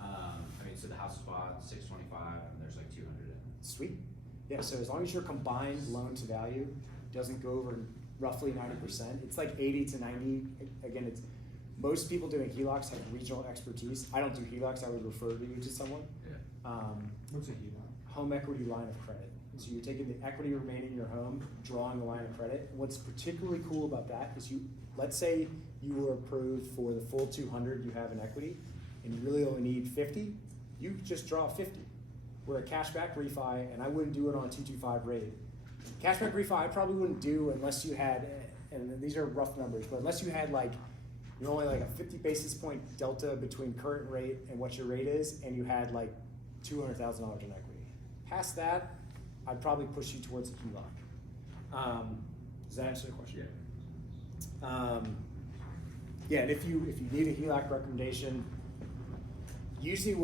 I mean, so the house is bought 625, and there's like 200 in it. Sweet. Yeah, so as long as your combined loan to value doesn't go over roughly 90%, it's like 80 to 90. Again, it's most people doing HELOCs have regional expertise. I don't do HELOCs, I would refer you to someone. Yeah. What's a HELOC? Home equity line of credit. So you're taking the equity remaining in your home, drawing a line of credit. What's particularly cool about that is let's say you were approved for the full 200 you have in equity, and you really only need 50, you just draw 50. We're a cashback refi, and I wouldn't do it on a 225 rate. Cashback refi I probably wouldn't do unless you had, and these are rough numbers, but unless you had like, you're only like a 50 basis point delta between current rate and what your rate is, and you had like $200,000 in equity. Past that, I'd probably push you towards a HELOC. Does that answer the question? Yeah. Yeah, and if you need a HELOC recommendation, usually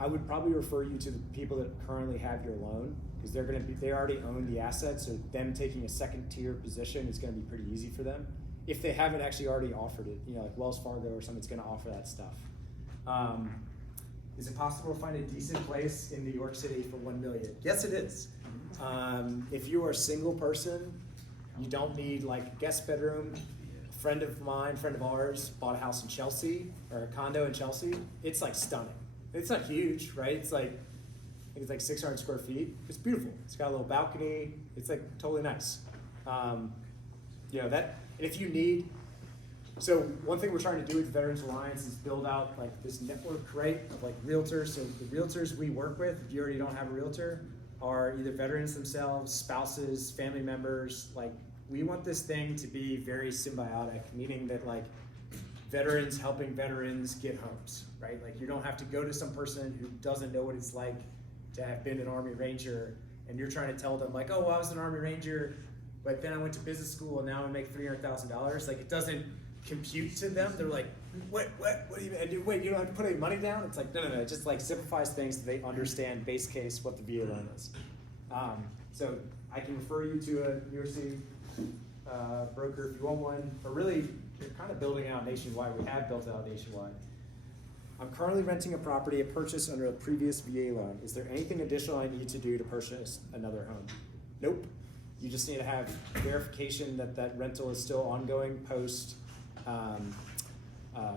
I would probably refer you to the people that currently have your loan, because they already own the asset, so them taking a second tier position is going to be pretty easy for them. If they haven't actually already offered it, you know, like Wells Fargo or something's going to offer that stuff. Is it possible to find a decent place in New York City for $1 million? Yes, it is. If you are a single person, you don't need like a guest bedroom. A friend of ours, bought a house in Chelsea, or a condo in Chelsea. It's like stunning. It's not huge, right? It's like, I think it's like 600 square feet. It's beautiful. It's got a little balcony. It's like totally nice. You know, that, and if you need, so one thing we're trying to do with Veterans Alliance is build out like this network, right, of like realtors. So the realtors we work with, if you already don't have a realtor, are either veterans themselves, spouses, family members. Like, we want this thing to be very symbiotic, meaning that like veterans helping veterans get homes, right? Like, you don't have to go to some person who doesn't know what it's like to have been an Army Ranger, and you're trying to tell them like, oh, well, I was an Army Ranger, but then I went to business school and now I make $300,000. Like, it doesn't compute to them. They're like, what do you mean? Wait, you don't have to put any money down? It's like, no. It just like simplifies things so they understand base case what the VA loan is. So I can refer you to a New York City broker if you want one, or really, you're kind of building out nationwide. We have built out nationwide. I'm currently renting a property, a purchase under a previous VA loan. Is there anything additional I need to do to purchase another home? Nope. You just need to have verification that that rental is still ongoing post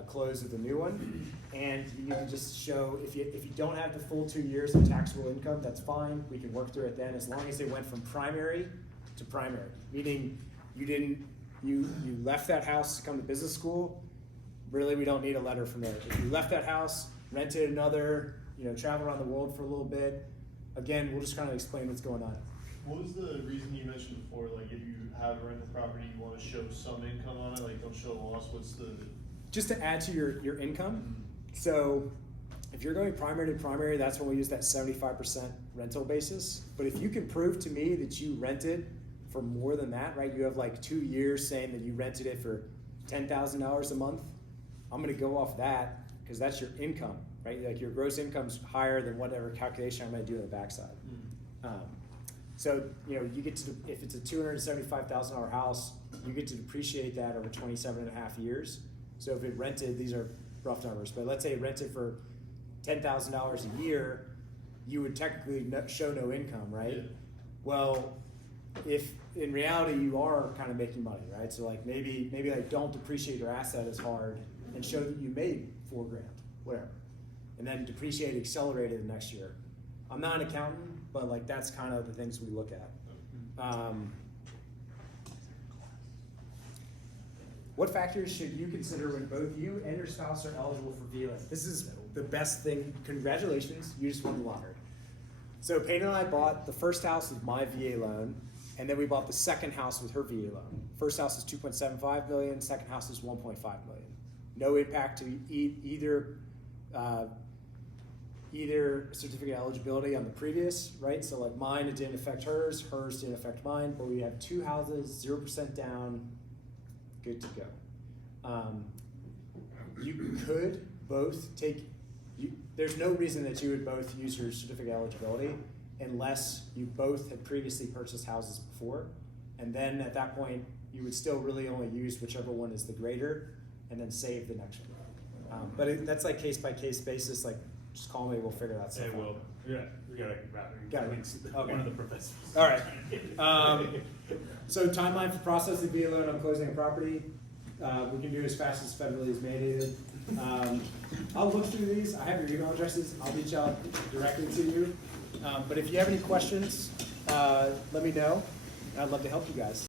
close with the new one. And you can just show, if you don't have the full 2 years of taxable income, that's fine. We can work through it then, as long as they went from primary to primary. Meaning you left that house to come to business school, really we don't need a letter from there. If you left that house, rented another, traveled around the world for a little bit, again, we'll just kind of explain what's going on. What was the reason you mentioned before, like if you have a rental property, you wanna show some income on it, like don't show loss, what's the? Just to add to your income. So if you're going primary to primary, that's when we use that 75% rental basis. But if you can prove to me that you rented for more than that, right? You have like 2 years saying that you rented it for $10,000 a month. I'm gonna go off that because that's your income, right? Like your gross income's higher than whatever calculation I'm gonna do on the backside. So you get to, if it's a $275,000 house, you get to depreciate that over 27.5 years. So if it rented, these are rough numbers, but let's say it rented for $10,000 a year, you would technically show no income, right? Yeah. Well, if in reality you are kind of making money, right? So like maybe like don't depreciate your asset as hard and show that you made $4,000, whatever, and then depreciate accelerated the next year. I'm not an accountant, but like that's kind of the things we look at. What factors should you consider when both you and your spouse are eligible for VA loan? This is the best thing. Congratulations, you just won the lottery. So Payne and I bought the first house with my VA loan, and then we bought the second house with her VA loan. First house is $2.75 million, second house is $1.5 million. No impact to either certificate of eligibility on the previous, right? So like mine, it didn't affect hers didn't affect mine, but we have 2 houses, 0% down, good to go. You could both there's no reason that you would both use your certificate of eligibility unless you both had previously purchased houses before. And then at that point, you would still really only use whichever one is the greater and then save the next one. But that's like case by case basis, like just call me, we'll figure that stuff Hey, out. Will, we gotta wrap it. Got it. Okay. One of the professors. All right. So timeline for processing VA loan on closing a property, we can do as fast as federally is mandated. I'll look through these. I have your email addresses. I'll reach out directly to you. But if you have any questions, let me know. I'd love to help you guys.